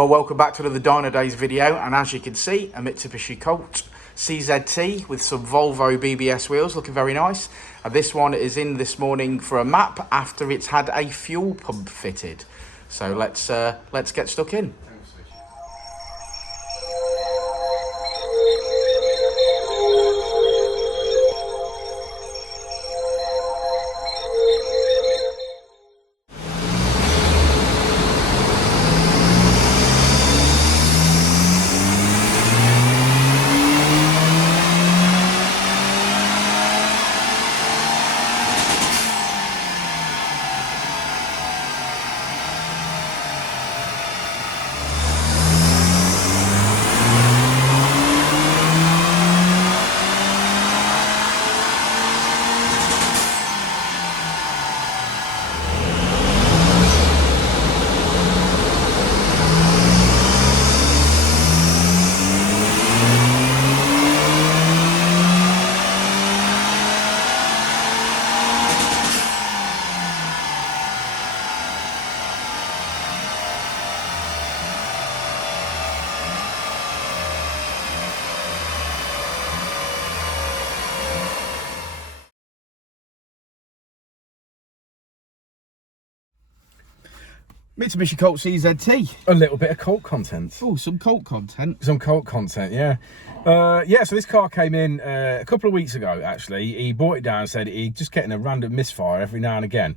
Well, welcome back to another Dynodaze video, and as you can see, a Mitsubishi Colt CZT with some Volvo BBS wheels, looking very nice. And this one is in this morning for a map after it's had a fuel pump fitted. So let's get stuck in. Mitsubishi Colt CZT. A little bit of Colt content. Oh, some Colt content. Some Colt content, yeah. Yeah, so this car came in a couple of weeks ago, actually. He brought it down and said he's just getting a random misfire every now and again.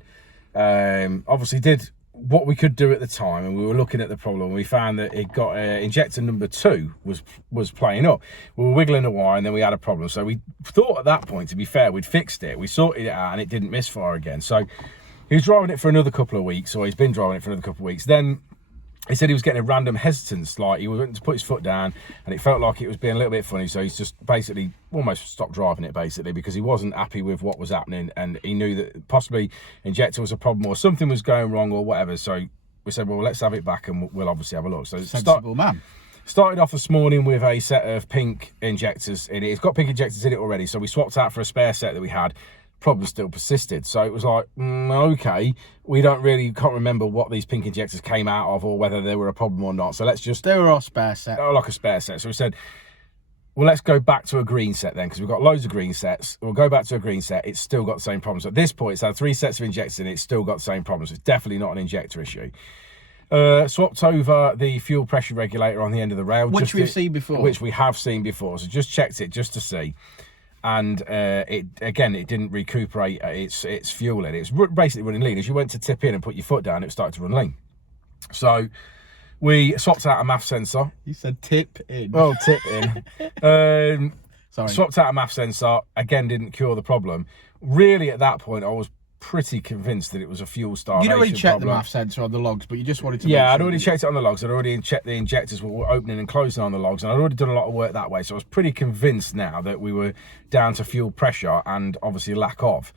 Obviously did what we could do at the time, and we were looking at the problem. We found that it got injector number 2 was playing up. We were wiggling the wire, and then we had a problem. So we thought at that point, to be fair, we'd fixed it. We sorted it out, and it didn't misfire again. So he was driving it for another couple of weeks, or he's been driving it for another couple of weeks. Then he said he was getting a random hesitance, like he went to put his foot down and it felt like it was being a little bit funny. So he's just basically almost stopped driving it, basically, because he wasn't happy with what was happening, and he knew that possibly injector was a problem or something was going wrong or whatever. So we said, well, let's have it back and we'll obviously have a look. So sensible man. Started off this morning with a set of pink injectors in it. It's got pink injectors in it already, so we swapped out for a spare set that we had. Problem still persisted, so it was like, okay, we can't remember what these pink injectors came out of or whether they were a problem or not, so let's just, they were our spare set. Oh, like a spare set. So we said, well, let's go back to a green set then, because we've got loads of green sets. We'll go back to a green set. It's still got the same problems. At this point, it's had 3 sets of injectors in it. It's still got the same problems. It's definitely not an injector issue. Swapped over the fuel pressure regulator on the end of the rail, which we've seen before. Which we have seen before, so just checked it just to see. And it didn't recuperate its fuel in it. It's basically running lean. As you went to tip in and put your foot down, it started to run lean. So we swapped out a MAF sensor. You said tip in. Oh, tip in. Sorry. Swapped out a MAF sensor. Again, didn't cure the problem. Really, at that point, I was pretty convinced that it was a fuel starvation You'd already checked problem. the MAF sensor on the logs, but you just wanted to I'd already checked it on the logs. I'd already checked the injectors were opening and closing on the logs, and I'd already done a lot of work that way. So I was pretty convinced now that we were down to fuel pressure and obviously lack of.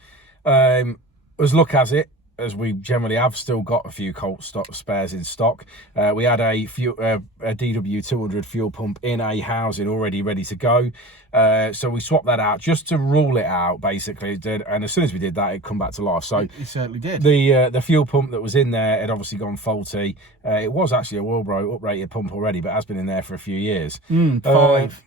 As luck has it, as we generally have, still got a few Colt spares in stock. We had a DW 200 fuel pump in a housing already ready to go. So we swapped that out just to rule it out, basically. And as soon as we did that, it come back to life. So it certainly did. The fuel pump that was in there had obviously gone faulty. It was actually a Wilbro uprated pump already, but has been in there for a few years. 5.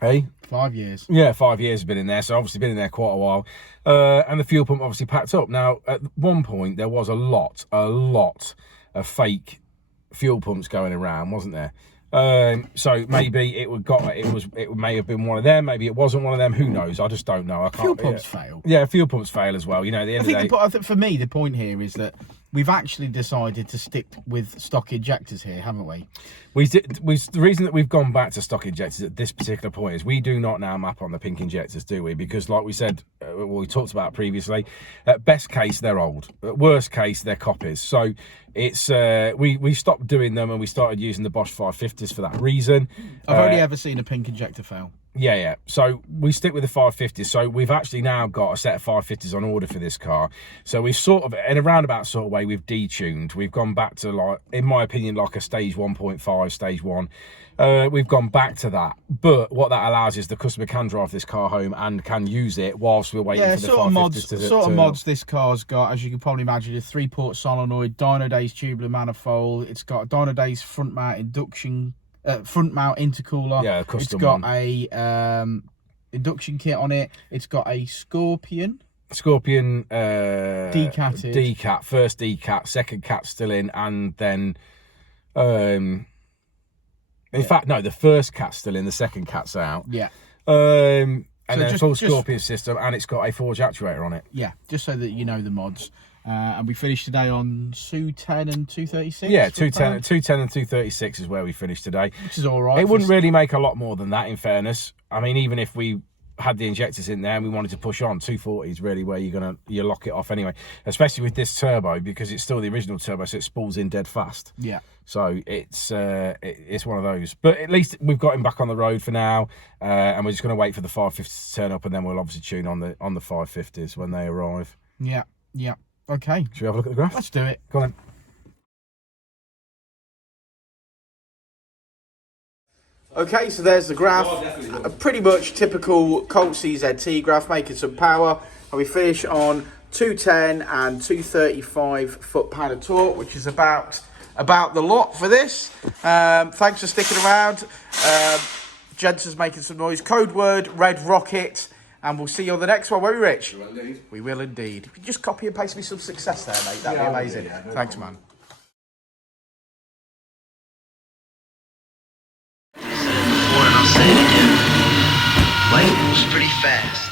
Hey? 5 years. Yeah, 5 years has been in there, so obviously been in there quite a while. And the fuel pump obviously packed up. Now, at one point, there was a lot of fake fuel pumps going around, wasn't there? So maybe it may have been one of them, maybe it wasn't one of them, who knows? I just don't know. I can't. Fuel pumps fail. Yeah, fuel pumps fail as well. You know, at the end of the day. I think for me, the point here is that we've actually decided to stick with stock injectors here, haven't we? The reason that we've gone back to stock injectors at this particular point is we do not now map on the pink injectors, do we? Because like we said, we talked about previously, at best case, they're old. At worst case, they're copies. So it's we stopped doing them and we started using the Bosch 550s for that reason. I've only ever seen a pink injector fail. Yeah. So we stick with the 550s. So we've actually now got a set of 550s on order for this car. So we've sort of, in a roundabout sort of way, we've detuned. We've gone back to, like, in my opinion, like a stage 1.5, stage 1. We've gone back to that. But what that allows is the customer can drive this car home and can use it whilst we're waiting for the 550s to sort of mods this car's got, as you can probably imagine, a 3-port solenoid, Dynodaze tubular manifold. It's got a Dynodaze front mount induction, front mount intercooler. Yeah, custom. It's got a induction kit on it. It's got a Scorpion decatted. Decat, first decat, second cat still in, and then in fact, no, the first cat's still in, the second cat's out. Yeah. And so then full Scorpion system, and it's got a forge actuator on it. Yeah, just so that you know the mods. And we finished today on 210 and 236. Yeah, 210 and 236 is where we finished today. Which is all right. It wouldn't really make a lot more than that, in fairness. I mean, even if we had the injectors in there and we wanted to push on, 240 is really where you lock it off anyway, especially with this turbo, because it's still the original turbo, so it spools in dead fast. Yeah, so it's one of those, but at least we've got him back on the road for now, and we're just going to wait for the 550s to turn up, and then we'll obviously tune on the 550s when they arrive. Yeah, okay, should we have a look at the graph? Let's do it. Go on then. Okay, so there's the graph, a pretty much typical Colt CZT graph, making some power, and we finish on 210 and 235 foot-pound of torque, which is about the lot for this. Thanks for sticking around. Jensen's making some noise. Code word, Red Rocket, and we'll see you on the next one, won't we, Rich? We will indeed. We will indeed. If you just copy and paste me some success there, mate, that'd be amazing. Yeah, no Thanks, problem. man. And I'll say it again. Life moves pretty fast.